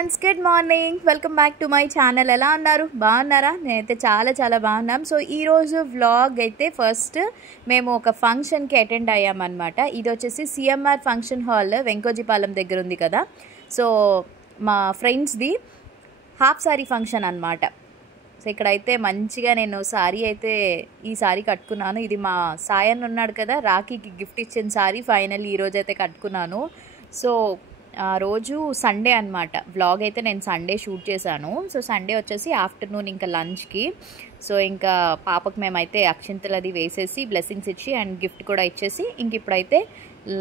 Friends, good morning. Welcome back to my channel. ఎలా ఉన్నారు? బాగున్నారా? నేనైతే చాలా బాగున్నాం. సో ఈరోజు వ్లాగ్ అయితే ఫస్ట్ మేము ఒక ఫంక్షన్కి అటెండ్ అయ్యామన్నమాట. ఇది వచ్చేసి సిఎంఆర్ ఫంక్షన్ హాల్ వెంకోజీపాలెం దగ్గర ఉంది కదా. సో మా ఫ్రెండ్స్ది హాఫ్ సారీ ఫంక్షన్ అన్నమాట. సో ఇక్కడైతే మంచిగా నేను సారీ అయితే ఈ సారీ కట్టుకున్నాను. ఇది మా సాయన్ ఉన్నాడు కదా, రాఖీకి గిఫ్ట్ ఇచ్చిన సారీ ఫైనల్ ఈరోజు అయితే కట్టుకున్నాను. సో ఆ రోజు సండే అనమాట. వ్లాగ్ అయితే నేను సండే షూట్ చేశాను. సో సండే వచ్చేసి ఆఫ్టర్నూన్ ఇంకా లంచ్కి సో ఇంకా పాపకు మేమైతే అక్షింతలు అది వేసేసి బ్లెస్సింగ్స్ ఇచ్చి అండ్ గిఫ్ట్ కూడా ఇచ్చేసి ఇంక ఇప్పుడైతే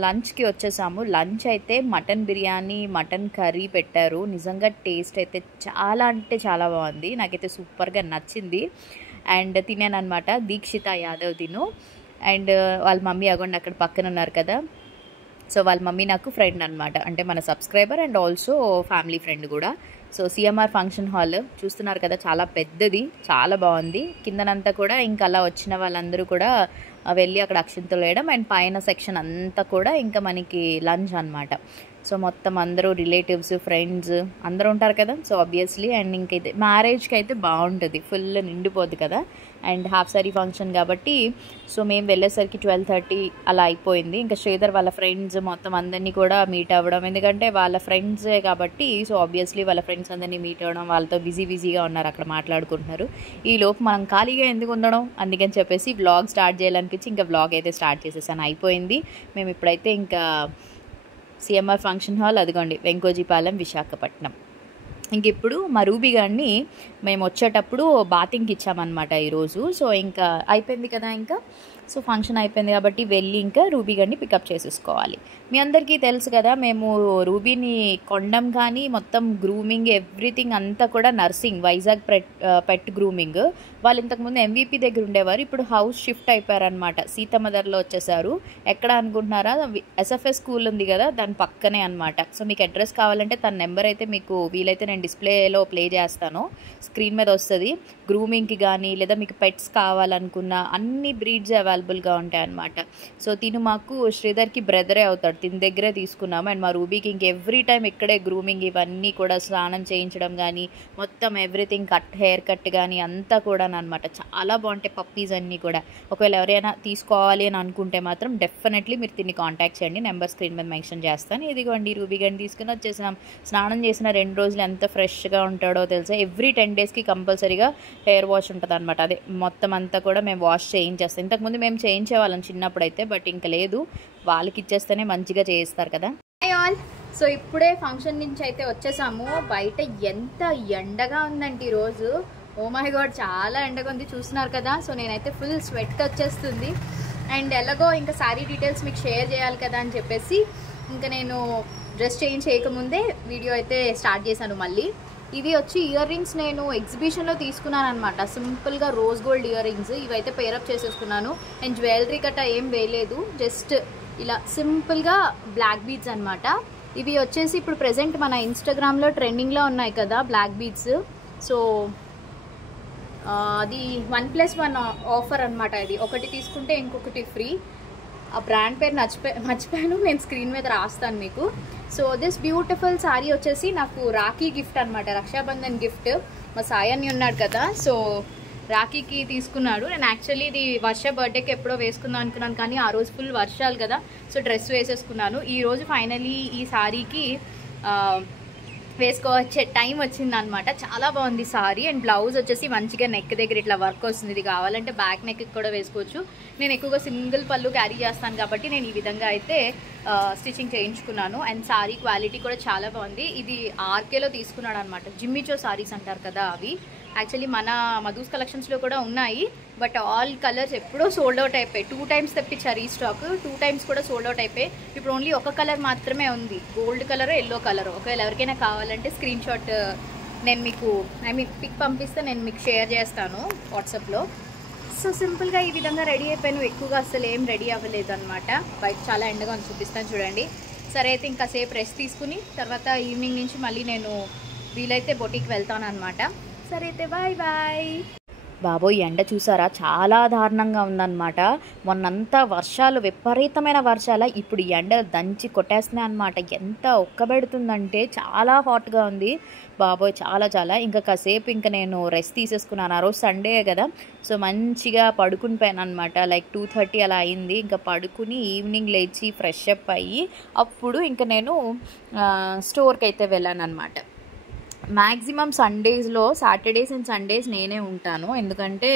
లంచ్కి వచ్చేసాము. లంచ్ అయితే మటన్ బిర్యానీ, మటన్ కర్రీ పెట్టారు. నిజంగా టేస్ట్ అయితే చాలా అంటే చాలా బాగుంది. నాకైతే సూపర్గా నచ్చింది. అండ్ తినాను అనమాట. దీక్షిత యాదవ్ తిను అండ్ వాళ్ళ మమ్మీ అగొండి అక్కడ పక్కన ఉన్నారు కదా. సో వాళ్ళ మమ్మీ నాకు ఫ్రెండ్ అనమాట, అంటే మన subscriber and also family friend కూడా. సో సిఎంఆర్ ఫంక్షన్ హాల్ చూస్తున్నారు కదా, చాలా పెద్దది, చాలా బాగుంది. కిందనంతా కూడా ఇంకా అలా వచ్చిన వాళ్ళందరూ కూడా వెళ్ళి అక్కడ అక్షింతలు వేయడం అండ్ పైన సెక్షన్ అంతా కూడా ఇంకా మనకి లంచ్ అనమాట. సో మొత్తం అందరూ రిలేటివ్స్, ఫ్రెండ్స్ అందరూ ఉంటారు కదా. సో ఆబ్వియస్లీ అండ్ ఇంకైతే మ్యారేజ్కి అయితే బాగుంటుంది, ఫుల్ నిండిపోద్ది కదా. అండ్ హాఫ్ సారీ ఫంక్షన్ కాబట్టి సో మేము వెళ్ళేసరికి 12:30 అలా అయిపోయింది. ఇంకా శ్రీధర్ వాళ్ళ ఫ్రెండ్స్ మొత్తం అందరినీ కూడా మీట్ అవ్వడం, ఎందుకంటే వాళ్ళ ఫ్రెండ్సే కాబట్టి సో ఆబ్వియస్లీ వాళ్ళ ఫ్రెండ్స్ అందరినీ మీట్ అవ్వడం, వాళ్ళతో బిజీగా ఉన్నారు, అక్కడ మాట్లాడుకుంటున్నారు. ఈ లోపు మనం ఖాళీగా ఎందుకు ఉండడం, అందుకని చెప్పేసి వ్లాగ్ స్టార్ట్ చేయాలనిపించి ఇంకా వ్లాగ్ అయితే స్టార్ట్ చేసేసాను. అయిపోయింది. మేము ఇప్పుడైతే ఇంకా సిఎంఆర్ ఫంక్షన్ హాల్ అదిగోండి, వెంకోజీపాలెం, విశాఖపట్నం. ఇంక ఇప్పుడు మా రూబీ గారిని మేము వచ్చేటప్పుడు బాతింగ్కి ఇచ్చామన్నమాట ఈరోజు. సో ఇంకా అయిపోయింది కదా, ఇంకా సో ఫంక్షన్ అయిపోయింది కాబట్టి వెళ్ళి ఇంకా రూబీ గారిని పికప్ చేసేసుకోవాలి. మీ అందరికీ తెలుసు కదా, మేము రూబీని కొండం కానీ మొత్తం గ్రూమింగ్ ఎవ్రీథింగ్ అంతా కూడా నర్సింగ్, వైజాగ్ పెట్ గ్రూమింగ్. వాళ్ళు ఇంతకుముందు ఎంవీపీ దగ్గర ఉండేవారు, ఇప్పుడు హౌస్ షిఫ్ట్ అయిపోయారనమాట. సీతమ్మదర్లో వచ్చేసారు. ఎక్కడ అనుకుంటున్నారా? ఎస్ఎఫ్ఎస్ స్కూల్ ఉంది కదా, దాని పక్కనే అనమాట. సో మీకు అడ్రస్ కావాలంటే తన నెంబర్ అయితే మీకు వీలైతే నేను డిస్ప్లేలో ప్లే చేస్తాను, స్క్రీన్ మీద వస్తుంది. గ్రూమింగ్కి కానీ లేదా మీకు పెట్స్ కావాలనుకున్న అన్ని బ్రీడ్స్ అవైలబుల్గా ఉంటాయి అన్నమాట. సో తిను మాకు శ్రీధర్కి బ్రదరే అవుతాడు, తిని దగ్గరే తీసుకున్నాము. అండ్ మా రూబీకి ఇంక ఎవ్రీ టైం ఇక్కడే గ్రూమింగ్ ఇవన్నీ కూడా, స్నానం చేయించడం కానీ మొత్తం ఎవ్రీథింగ్, హెయిర్ కట్ కానీ అంతా కూడా అనమాట. చాలా బాగుంటాయి పప్పీస్ అన్నీ కూడా. ఒకవేళ ఎవరైనా తీసుకోవాలి అని అనుకుంటే మాత్రం డెఫినెట్లీ మీరు తిని కాంటాక్ట్ చేయండి, నెంబర్ స్క్రీన్ మీద మెన్షన్ చేస్తాను. ఇదిగోండి రూబీ గారిని తీసుకుని వచ్చేసినాం. స్నానం చేసిన 2 రోజులు ఎంత ఫ్రెష్గా ఉంటాడో తెలుసా. ఎవ్రీ 10 డేస్కి కంపల్సరీగా హెయిర్ వాష్ ఉంటుంది అనమాట. అదే మొత్తం అంతా కూడా మేము వాష్ చేయించేస్తాం. ఇంతకుముందు మేము చేయించేవాళ్ళం చిన్నప్పుడు అయితే, బట్ ఇంకా లేదు, వాళ్ళకి ఇచ్చేస్తేనే మంచిగా చేయిస్తారు కదా. Hi all. సో ఇప్పుడే ఫంక్షన్ నుంచి అయితే వచ్చేసాము. బయట ఎంత ఎండగా ఉందంటే ఈరోజు, ఓ మై గాడ్ చాలా ఎండగా ఉంది, చూస్తున్నారు కదా. సో నేనైతే ఫుల్ స్వెట్ వచ్చేస్తుంది. అండ్ ఎలాగో ఇంకా శారీ డీటెయిల్స్ మీకు షేర్ చేయాలి కదా అని చెప్పేసి ఇంకా నేను డ్రెస్ చేంజ్ చేయకముందే వీడియో అయితే స్టార్ట్ చేశాను మళ్ళీ. ఇవి వచ్చి ఇయర్ రింగ్స్ నేను ఎగ్జిబిషన్లో తీసుకున్నాను అనమాట. సింపుల్గా రోజ్ గోల్డ్ ఇయర్ రింగ్స్, ఇవైతే పేరప్ చేసేసుకున్నాను. అండ్ జ్యువెలరీ గట్రా ఏం వేయలేదు, జస్ట్ ఇలా సింపుల్గా బ్లాక్ బీడ్స్ అనమాట. ఇవి వచ్చేసి ఇప్పుడు ప్రెజెంట్ మన ఇన్స్టాగ్రామ్లో ట్రెండింగ్లో ఉన్నాయి కదా బ్లాక్ బీడ్స్. సో అది 1+1 ఆఫర్ అనమాట. ఇది ఒకటి తీసుకుంటే ఇంకొకటి ఫ్రీ. ఆ బ్రాండ్ పేరు మర్చిపోయాను, నేను స్క్రీన్ మీద రాస్తాను మీకు. సో దిస్ బ్యూటిఫుల్ శారీ వచ్చేసి నాకు రాఖీ గిఫ్ట్ అనమాట, రక్షాబంధన్ గిఫ్ట్. మా సాయన్ని ఉన్నాడు కదా, సో రాఖీకి తీసుకున్నాడు. నేను యాక్చువల్లీ ఇది వర్ష బర్త్డేకి ఎప్పుడో వేసుకుందాం అనుకున్నాను, కానీ ఆ రోజు ఫుల్ వర్షాలు కదా, సో డ్రెస్ వేసేసుకున్నాను. ఈరోజు ఫైనలీ ఈ శారీకి వేసుకోవచ్చే టైం వచ్చిందనమాట. చాలా బాగుంది సారీ. అండ్ బ్లౌజ్ వచ్చేసి మంచిగా నెక్ దగ్గర ఇట్లా వర్క్ వస్తుంది. ఇది కావాలంటే బ్యాక్ నెక్ కూడా వేసుకోవచ్చు. నేను ఎక్కువగా సింగిల్ పళ్ళు క్యారీ చేస్తాను కాబట్టి నేను ఈ విధంగా అయితే స్టిచ్చింగ్ చేయించుకున్నాను. అండ్ సారీ క్వాలిటీ కూడా చాలా బాగుంది. ఇది ఆర్కేలో తీసుకున్నాడు అనమాట. జిమ్మిచో సారీస్ అంటారు కదా అవి. యాక్చువల్లీ మన మధుస్ కలెక్షన్స్లో కూడా ఉన్నాయి, బట్ ఆల్ కలర్స్ ఎప్పుడో సోల్డ్ అవుట్ అయిపోయి. 2 టైమ్స్ తెప్పించారు ఈ స్టాక్, 2 టైమ్స్ కూడా సోల్డ్ అవుట్ అయిపోయి. ఇప్పుడు ఓన్లీ ఒక కలర్ మాత్రమే ఉంది, గోల్డ్ కలర్, ఎల్లో కలర్. ఒకవేళ ఎవరికైనా కావాలంటే స్క్రీన్ షాట్ నేను మీకు పిక్ పంపిస్తే నేను మీకు షేర్ చేస్తాను వాట్సాప్లో. సో సింపుల్గా ఈ విధంగా రెడీ అయిపోయాను. ఎక్కువగా అసలు ఏం రెడీ అవ్వలేదు అనమాట. బయట చాలా ఎండగా అని చూపిస్తాను చూడండి. సరే అయితే ఇంకా సేపు రెస్ట్ తీసుకుని తర్వాత ఈవినింగ్ నుంచి మళ్ళీ నేను వీలైతే బొటీకి వెళ్తాను అనమాట. సరే అయితే బాయ్ బాయ్. బాబోయ్! ఎండ చూసారా చాలా దారుణంగా ఉందన్నమాట. మొన్నంతా వర్షాలు విపరీతమైన వర్షాల ఇప్పుడు ఎండ దంచి కొట్టేస్తున్నాయన్నమాట. ఎంత ఉక్కబెడుతుందంటే చాలా హాట్‌గా ఉంది. బాబోయ్! చాలా చాలా. ఇంకా కాసేపు ఇంక నేను రెస్ట్ తీసేసుకున్నాను. ఆ రోజు సండే కదా! సో, మంచిగా పడుకుని పోయానన్నమాట. లైక్ 2:30 అలా అయింది. ఇంకా పడుకుని ఈవినింగ్ లేచి ఫ్రెష్ అప్ అయ్యి అప్పుడు ఇంక నేను స్టోర్‌కైతే వెళ్ళానన్నమాట. మ్యాక్సిమం సండేస్‌లో సాటర్డేస్ అండ్ సండేస్ నేనే ఉంటాను. ఎందుకంటే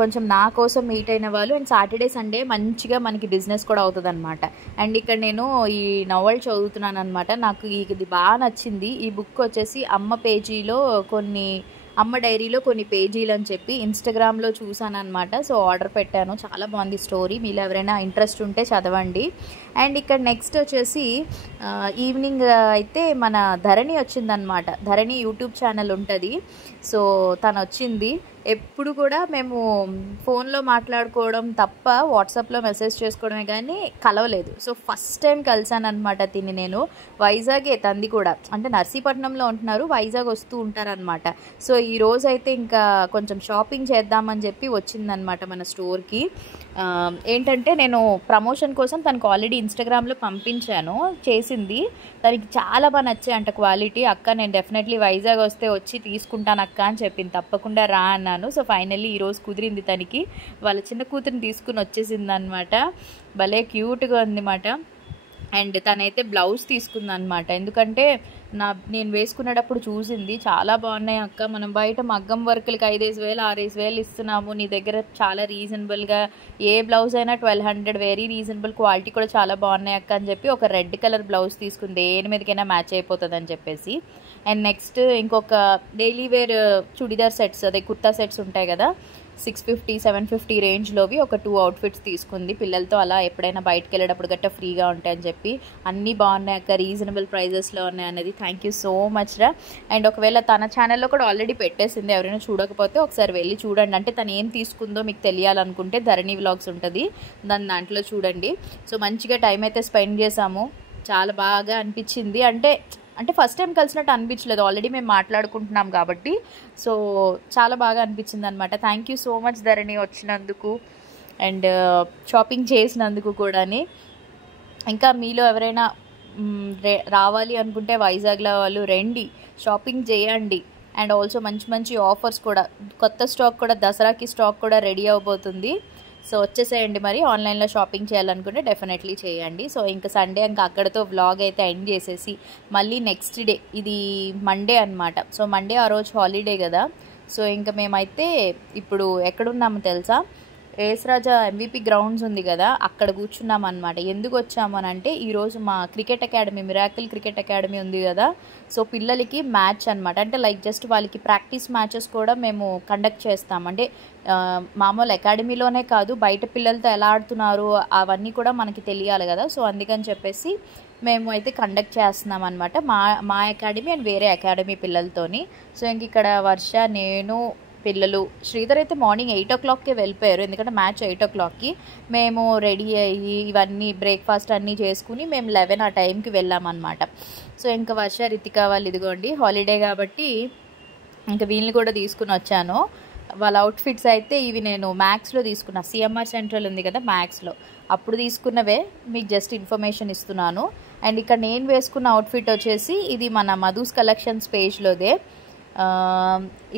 కొంచెం నా కోసం మీట్ అయిన వాళ్ళు అండ్ సాటర్డే, సండే మంచిగా మనకి బిజినెస్ కూడా అవుతదనమాట. అండ్ ఇక్కడ నేను ఈ నవల చదువుతున్నాననమాట. నాకు ఇది బాగా నచ్చింది. ఈ బుక్ వచ్చేసి అమ్మ డైరీలో కొన్ని పేజీలు అని చెప్పి ఇన్‌స్టాగ్రామ్‌లో చూసాననమాట. సో, ఆర్డర్ పెట్టాను. చాలా బాగుంది స్టోరీ. మీలో ఎవరైనా ఇంట్రెస్ట్ ఉంటే చదవండి. అండ్ ఇక్కడ నెక్స్ట్ వచ్చేసి ఈవినింగ్ అయితే మన ధరణి వచ్చిందనమాట. ధరణి యూట్యూబ్ ఛానల్ ఉంటుంది. సో, తను వచ్చింది. ఎప్పుడు కూడా మేము ఫోన్లో మాట్లాడుకోవడం తప్ప వాట్సాప్లో మెసేజ్ చేసుకోవడమే కానీ కలవలేదు. సో, ఫస్ట్ టైం కలిసానమాట తిని నేను. వైజాగే తంది కూడా. అంటే నర్సీపట్నంలో ఉంటున్నారు, వైజాగ్ వస్తూ ఉంటారనమాట. సో, ఈరోజు అయితే ఇంకా కొంచెం షాపింగ్ చేద్దామని చెప్పి వచ్చిందనమాట మన స్టోర్కి. ఏంటంటే నేను ప్రమోషన్ కోసం తనకు ఆల్రెడీ ఇన్స్టాగ్రామ్లో పంపించాను, చేసింది. తనకి చాలా బాగా నచ్చాయి అంట క్వాలిటీ. అక్క నేను డెఫినెట్లీ వైజాగ్ వస్తే వచ్చి తీసుకుంటాను అక్క అని చెప్పింది. తప్పకుండా రా అన్నాను. సో, ఫైనల్లీ ఈరోజు కుదిరింది. తనకి వాళ్ళ చిన్న కూతురిని తీసుకుని వచ్చేసింది అనమాట. భలే క్యూట్గా ఉందన్నమాట. అండ్ తనైతే బ్లౌజ్ తీసుకుందనమాట. ఎందుకంటే నేను వేసుకునేటప్పుడు చూసింది, చాలా బాగున్నాయి అక్క, మనం బయట మగ్గం వర్కులకి 5,000 6,000 ఇస్తున్నాము, నీ దగ్గర చాలా రీజనబుల్గా ఏ బ్లౌజ్ అయినా 1,200, వెరీ రీజనబుల్, క్వాలిటీ కూడా చాలా బాగున్నాయి అక్క అని చెప్పి ఒక రెడ్ కలర్ బ్లౌజ్ తీసుకుంది. దేని మీదకైనా మ్యాచ్ అయిపోతుంది అని చెప్పేసి. అండ్ నెక్స్ట్ ఇంకొక డైలీ వేర్ చుడిదార్ సెట్స్, అదే కుర్తా సెట్స్ ఉంటాయి కదా, 650 750 రేంజ్లోవి ఒక 2 అవుట్ఫిట్స్ తీసుకుంది. పిల్లలతో అలా ఎప్పుడైనా బయటకు వెళ్ళేటప్పుడు గట్రా ఫ్రీగా ఉంటాయని చెప్పి. అన్నీ బాగున్నాయి అక్క, రీజనబుల్ ప్రైజెస్లో ఉన్నాయి అన్నది. థ్యాంక్ యూ సో మచ్ రా. అండ్ ఒకవేళ తన ఛానల్లో కూడా ఆల్రెడీ పెట్టేసింది, ఎవరైనా చూడకపోతే ఒకసారి వెళ్ళి చూడండి. అంటే తను ఏం తీసుకుందో మీకు తెలియాలనుకుంటే ధరణి వ్లాగ్స్ ఉంటుంది, దాంట్లో చూడండి. సో, మంచిగా టైం అయితే స్పెండ్ చేసాము. చాలా బాగా అనిపించింది. అంటే ఫస్ట్ టైం కలిసినట్టు అనిపించలేదు, ఆల్రెడీ మేము మాట్లాడుకుంటున్నాం కాబట్టి. సో, చాలా బాగా అనిపించింది అనమాట. థ్యాంక్ యూ సో మచ్ ధరణి వచ్చినందుకు అండ్ షాపింగ్ చేసినందుకు కూడా. ఇంకా మీలో ఎవరైనా రావాలి అనుకుంటే వైజాగ్లో వాళ్ళు రండి, షాపింగ్ చేయండి. అండ్ ఆల్సో మంచి మంచి ఆఫర్స్ కూడా, కొత్త స్టాక్ కూడా, దసరాకి స్టాక్ కూడా రెడీ అవబోతుంది. సో, వచ్చేసేయండి. మరి ఆన్లైన్లో షాపింగ్ చేయాలనుకుంటే డెఫినెట్లీ చేయండి. సో, ఇంకా సండే ఇంకా అక్కడితో వ్లాగ్ అయితే ఎండ్ చేసేసి మళ్ళీ నెక్స్ట్ డే, ఇది మండే అనమాట. సో, మండే ఆ రోజు హాలిడే కదా. సో, ఇంకా మేమైతే ఇప్పుడు ఎక్కడున్నాము తెలుసా, ఏస్రాజా MVP గ్రౌండ్స్ ఉంది కదా, అక్కడ కూర్చున్నాం అనమాట. ఎందుకు వచ్చాము అని అంటే, ఈరోజు మా cricket academy, miracle cricket academy ఉంది కదా, సో పిల్లలకి మ్యాచ్ అనమాట. అంటే లైక్ జస్ట్ వాళ్ళకి ప్రాక్టీస్ మ్యాచెస్ కూడా మేము కండక్ట్ చేస్తాం. అంటే మామూలు అకాడమీలోనే కాదు, బయట పిల్లలతో ఎలా ఆడుతున్నారు అవన్నీ కూడా మనకి తెలియాలి కదా. సో అందుకని చెప్పేసి మేము అయితే కండక్ట్ చేస్తున్నాం అనమాట, మా అకాడమీ అండ్ వేరే అకాడమీ పిల్లలతోని. సో ఇంక ఇక్కడ వర్ష, నేను, పిల్లలు, శ్రీధర్ అయితే మార్నింగ్ 8 o'clockకే వెళ్ళిపోయారు, ఎందుకంటే మ్యాచ్ 8 o'clockకి. మేము రెడీ అయ్యి ఇవన్నీ బ్రేక్ఫాస్ట్ అన్నీ చేసుకుని మేము 11 ఆ టైంకి వెళ్ళామన్నమాట. సో ఇంకా వర్ష, రితిక వాళ్ళు ఇదిగోండి హాలిడే కాబట్టి ఇంకా వీళ్ళని కూడా తీసుకుని వచ్చాను. వాళ్ళ అవుట్ఫిట్స్ అయితే ఇవి నేను మ్యాక్స్లో తీసుకున్నా, CMR సెంట్రల్ ఉంది కదా మ్యాక్స్లో, అప్పుడు తీసుకున్నవే మీకు జస్ట్ ఇన్ఫర్మేషన్ ఇస్తున్నాను. అండ్ ఇక్కడ నేను వేసుకున్న అవుట్ఫిట్ వచ్చేసి ఇది మన మధుస్ కలెక్షన్స్ పేజ్లోదే.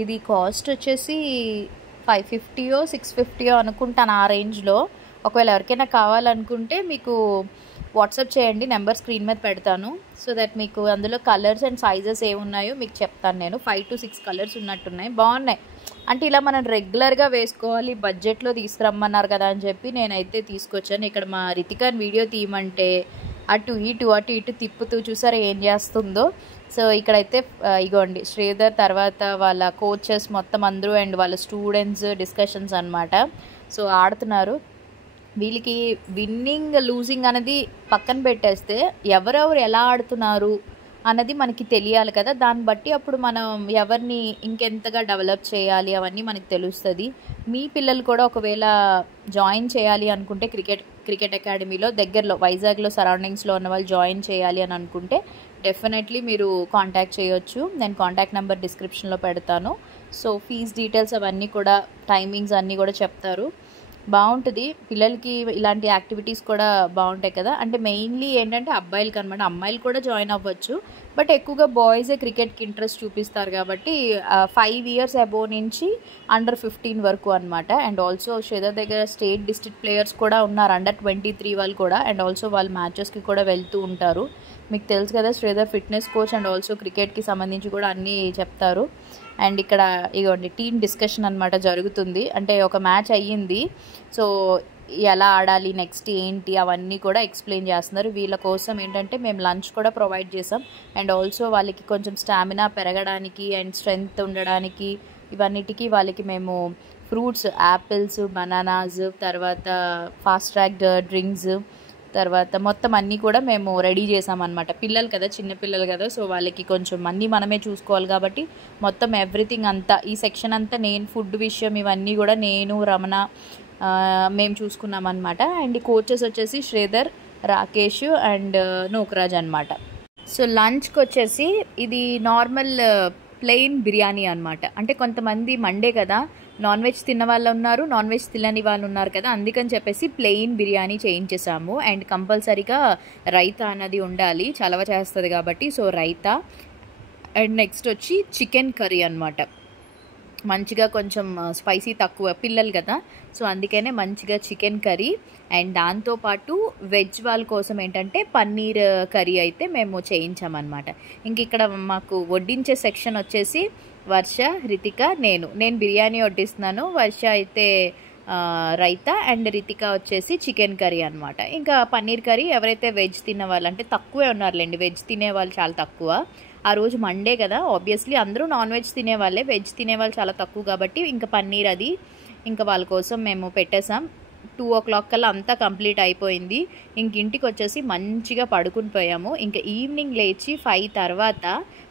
ఇది కాస్ట్ వచ్చేసి 550 650 అనుకుంటాను, ఆ రేంజ్లో. ఒకవేళ ఎవరికైనా కావాలనుకుంటే మీకు వాట్సాప్ చేయండి, నెంబర్ స్క్రీన్ మీద పెడతాను. సో దట్ మీకు అందులో కలర్స్ అండ్ సైజెస్ ఏమున్నాయో మీకు చెప్తాను. నేను 5 to 6 కలర్స్ ఉన్నట్టున్నాయి, బాగున్నాయి. అంటే ఇలా మనం రెగ్యులర్గా వేసుకోవాలి, బడ్జెట్లో తీసుకురమ్మన్నారు కదా అని చెప్పి నేనైతే తీసుకొచ్చాను. ఇక్కడ మా రితికాని వీడియో తీయమంటే అటు ఇటు తిప్పుతూ చూసారా ఏం చేస్తుందో. సో ఇక్కడైతే ఇగోండి శ్రీధర్ తర్వాత వాళ్ళ కోచెస్ మొత్తం అందరూ అండ్ వాళ్ళ స్టూడెంట్స్ డిస్కషన్స్ అనమాట. సో ఆడుతున్నారు. వీళ్ళకి విన్నింగ్ లూజింగ్ అనేది పక్కన పెట్టేస్తే ఎవరెవరు ఎలా ఆడుతున్నారు అన్నది మనకి తెలియాలి కదా, దాన్ని బట్టి అప్పుడు మనం ఎవరిని ఇంకెంతగా డెవలప్ చేయాలి అవన్నీ మనకి తెలుస్తుంది. మీ పిల్లలు కూడా ఒకవేళ జాయిన్ చేయాలి అనుకుంటే క్రికెట్ అకాడమీలో దగ్గరలో వైజాగ్లో సరౌండింగ్స్లో ఉన్న వాళ్ళు జాయిన్ చేయాలి అని అనుకుంటే డెఫినెట్లీ మీరు కాంటాక్ట్ చేయొచ్చు. నేను కాంటాక్ట్ నెంబర్ డిస్క్రిప్షన్లో పెడతాను. సో ఫీజ్ డీటెయిల్స్ అవన్నీ కూడా, టైమింగ్స్ అన్నీ కూడా చెప్తారు. బాగుంటుంది పిల్లలకి, ఇలాంటి యాక్టివిటీస్ కూడా బాగుంటాయి కదా. అంటే మెయిన్లీ ఏంటంటే అబ్బాయిలకి అనమాట, అమ్మాయిలు కూడా జాయిన్ అవ్వచ్చు, బట్ ఎక్కువగా బాయ్సే క్రికెట్కి ఇంట్రెస్ట్ చూపిస్తారు కాబట్టి 5 years అబోవ్ నుంచి అండర్ 15 వరకు అనమాట. అండ్ ఆల్సో శ్రీధర్ దగ్గర స్టేట్ డిస్ట్రిక్ట్ ప్లేయర్స్ కూడా ఉన్నారు, అండర్ 23 వాళ్ళు కూడా. అండ్ ఆల్సో వాళ్ళు మ్యాచెస్కి కూడా వెళ్తూ ఉంటారు. మీకు తెలుసు కదా Sridhar fitness coach, and also క్రికెట్కి సంబంధించి కూడా అన్నీ చెప్తారు. అండ్ ఇక్కడ ఇగోండి టీమ్ డిస్కషన్ అనమాట జరుగుతుంది. అంటే ఒక మ్యాచ్ అయ్యింది, సో ఎలా ఆడాలి, నెక్స్ట్ ఏంటి అవన్నీ కూడా ఎక్స్ప్లెయిన్ చేస్తున్నారు. వీళ్ళ కోసం ఏంటంటే మేము లంచ్ కూడా ప్రొవైడ్ చేసాం. అండ్ ఆల్సో వాళ్ళకి కొంచెం స్టామినా పెరగడానికి అండ్ స్ట్రెంగ్త్ ఉండడానికి ఇవన్నిటికీ వాళ్ళకి మేము ఫ్రూట్స్, యాపిల్స్, బనానాస్, తర్వాత ఫాస్ట్ ట్రాక్ డ్రింక్స్, తర్వాత మొత్తం అన్నీ కూడా మేము రెడీ చేసామన్నమాట. పిల్లలు కదా, చిన్నపిల్లలు కదా, సో వాళ్ళకి కొంచెం అన్నీ మనమే చూసుకోవాలి కాబట్టి మొత్తం ఎవ్రీథింగ్ అంతా, ఈ సెక్షన్ అంతా నేను, ఫుడ్ విషయం ఇవన్నీ కూడా నేను, రమణ మేము చూసుకున్నాం అనమాట. అండ్ కోచెస్ వచ్చేసి శ్రీధర్, రాకేష్ అండ్ నూకరాజ్ అనమాట. సో లంచ్కి వచ్చేసి ఇది నార్మల్ ప్లెయిన్ బిర్యానీ అనమాట. అంటే కొంతమంది మండే కదా నాన్ వెజ్ తిన్న వాళ్ళు ఉన్నారు, నాన్ వెజ్ తినని వాళ్ళు ఉన్నారు కదా, అందుకని చెప్పేసి ప్లెయిన్ బిర్యానీ చేయించేసాము. అండ్ కంపల్సరీగా రైతా అన్నది ఉండాలి, చలవ చేస్తుంది కాబట్టి. సో రైతా అండ్ నెక్స్ట్ వచ్చి చికెన్ కర్రీ అనమాట. మంచిగా కొంచెం స్పైసీ తక్కువ, పిల్లలు కదా, సో అందుకనే మంచిగా చికెన్ కర్రీ. అండ్ దాంతోపాటు వెజ్ వాళ్ళ కోసం ఏంటంటే పన్నీర్ కర్రీ అయితే మేము చేయించామన్నమాట. ఇంక ఇక్కడ మాకు వడ్డించే సెక్షన్ వచ్చేసి వర్ష, రితిక, నేను బిర్యానీ వడ్డిస్తున్నాను, వర్ష అయితే రైతా అండ్ రితిక వచ్చేసి చికెన్ కర్రీ అనమాట. ఇంకా పన్నీర్ కర్రీ ఎవరైతే వెజ్ తినే వాళ్ళు, అంటే తక్కువే ఉన్నారులేండి, వెజ్ తినే వాళ్ళు చాలా తక్కువ. ఆ రోజు మండే కదా, ఆబ్వియస్లీ అందరూ నాన్ వెజ్ తినేవాళ్ళే, వెజ్ తినేవాళ్ళు చాలా తక్కువ కాబట్టి ఇంకా పన్నీర్ అది ఇంకా వాళ్ళ కోసం మేము పెట్టేసాం. 2 o'clock కల్లా అంతా కంప్లీట్ అయిపోయింది. ఇంక ఇంటికి వచ్చేసి మంచిగా పడుకుని పోయాము. ఇంకా ఈవినింగ్ లేచి 5 తర్వాత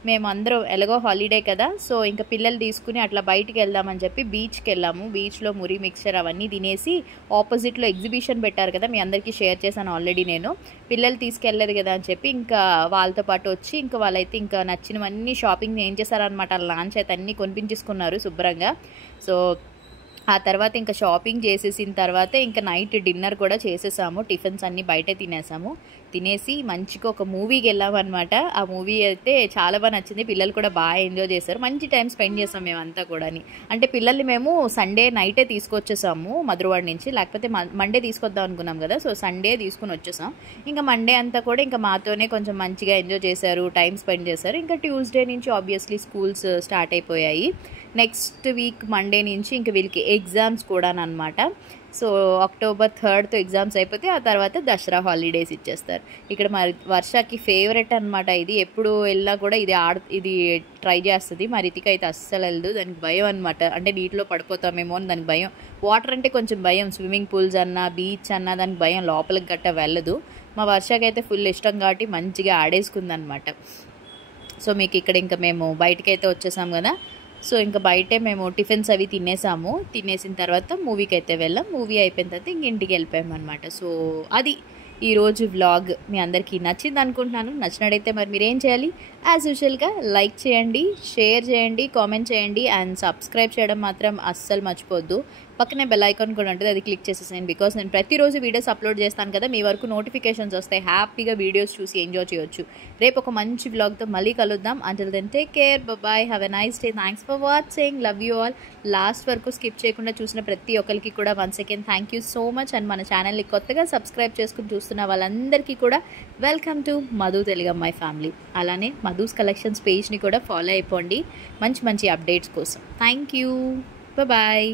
మేమందరం ఎలాగో హాలిడే కదా, సో ఇంకా పిల్లలు తీసుకుని అట్లా బయటికి వెళ్దామని చెప్పి బీచ్కి వెళ్ళాము. బీచ్లో మురి మిక్చర్ అవన్నీ తినేసి ఆపోజిట్లో ఎగ్జిబిషన్ పెట్టారు కదా, మీ అందరికీ షేర్ చేశాను ఆల్రెడీ నేను. పిల్లలు తీసుకెళ్ళలేదు కదా అని చెప్పి ఇంకా వాళ్ళతో పాటు వచ్చి ఇంకా వాళ్ళైతే ఇంకా నచ్చినవన్నీ షాపింగ్ ఏం చేశారనమాట. లాంచ్ అయితే అన్నీ కొనిపించేసుకున్నారు శుభ్రంగా. సో ఆ తర్వాత ఇంకా షాపింగ్ చేసేసిన తర్వాత ఇంకా నైట్ డిన్నర్ కూడా చేసేసాము. టిఫిన్స్ అన్నీ బయటే తినేసాము. తినేసి మంచిగా ఒక మూవీకి వెళ్ళామన్నమాట. ఆ మూవీ అయితే చాలా బాగా నచ్చింది, పిల్లలు కూడా బాగా ఎంజాయ్ చేశారు. మంచి టైం స్పెండ్ చేసాం మేమంతా కూడా. అంటే పిల్లల్ని మేము సండే నైటే తీసుకొచ్చేసాము మధురవాడ నుంచి, లేకపోతే మండే తీసుకొద్దాం అనుకున్నాం కదా, సో సండే తీసుకుని వచ్చేసాం. ఇంకా మండే అంతా కూడా ఇంకా మాతోనే కొంచెం మంచిగా ఎంజాయ్ చేశారు, టైం స్పెండ్ చేశారు. ఇంకా ట్యూస్డే నుంచి ఆబ్వియస్లీ స్కూల్స్ స్టార్ట్ అయిపోయాయి. నెక్స్ట్ వీక్ మండే నుంచి ఇంకా వీళ్ళకి ఎగ్జామ్స్ కూడా అనమాట. సో October 3rd ఎగ్జామ్స్ అయిపోతే ఆ తర్వాత దసరా హాలిడేస్ ఇచ్చేస్తారు. ఇక్కడ మరి వర్షకి ఫేవరెట్ అనమాట ఇది, ఎప్పుడు వెళ్ళినా కూడా ఇది ట్రై చేస్తుంది. మా రితిక అయితే అస్సలు వెళ్ళదు, దానికి భయం అనమాట. అంటే నీటిలో పడిపోతామేమో అని దానికి భయం. వాటర్ అంటే కొంచెం భయం, స్విమ్మింగ్ పూల్స్ అన్నా బీచ్ అన్నా దానికి భయం, లోపలికి గట్ట వెళ్ళదు. మా వర్షకి అయితే ఫుల్ ఇష్టం కాబట్టి మంచిగా ఆడేసుకుందనమాట. సో మీకు ఇక్కడ ఇంకా మేము బయటకైతే వచ్చేసాం కదా, సో ఇంకా బయటే మేము టిఫిన్స్ అవి తినేసాము. తినేసిన తర్వాత మూవీకి అయితే వెళ్ళాం. మూవీ అయిపోయిన తర్వాత ఇంక ఇంటికి వెళ్ళిపోయాం అనమాట. సో అది ఈరోజు వ్లాగ్ మీ అందరికీ నచ్చింది అనుకుంటున్నాను. నచ్చినట్టయితే మరి మీరేం చేయాలి, యాజ్ యూజువల్గా లైక్ చేయండి, షేర్ చేయండి, కామెంట్ చేయండి అండ్ సబ్స్క్రైబ్ చేయడం మాత్రం అస్సలు మర్చిపోద్దు. పక్కనే బెల్ ఐకాన్ కూడా ఉంటుంది, అది క్లిక్ చేసేసాను. బికాస్ నేను ప్రతిరోజు వీడియోస్ అప్లోడ్ చేస్తాను కదా, మీ వరకు నోటిఫికేషన్స్ వస్తాయి, హ్యాపీగా వీడియోస్ చూసి ఎంజాయ్ చేయొచ్చు. రేపు ఒక మంచి వ్లాగ్తో మళ్ళీ కలుద్దాం. Until then take care, bye, have a nice day, thanks for watching, love you all. Last వరకు స్కిప్ చేయకుండా చూసిన ప్రతి ఒక్కరికి కూడా once again thank you so much. And మన ఛానల్ని కొత్తగా సబ్స్క్రైబ్ చేసుకుని చూస్తున్న వాళ్ళందరికీ కూడా వెల్కమ్ టు మధు తెలుగమ్మాయి ఫ్యామిలీ. అలానే మధుస్ కలెక్షన్స్ పేజ్ని కూడా ఫాలో అయిపోండి మంచి మంచి అప్డేట్స్ కోసం. Thank you, bye.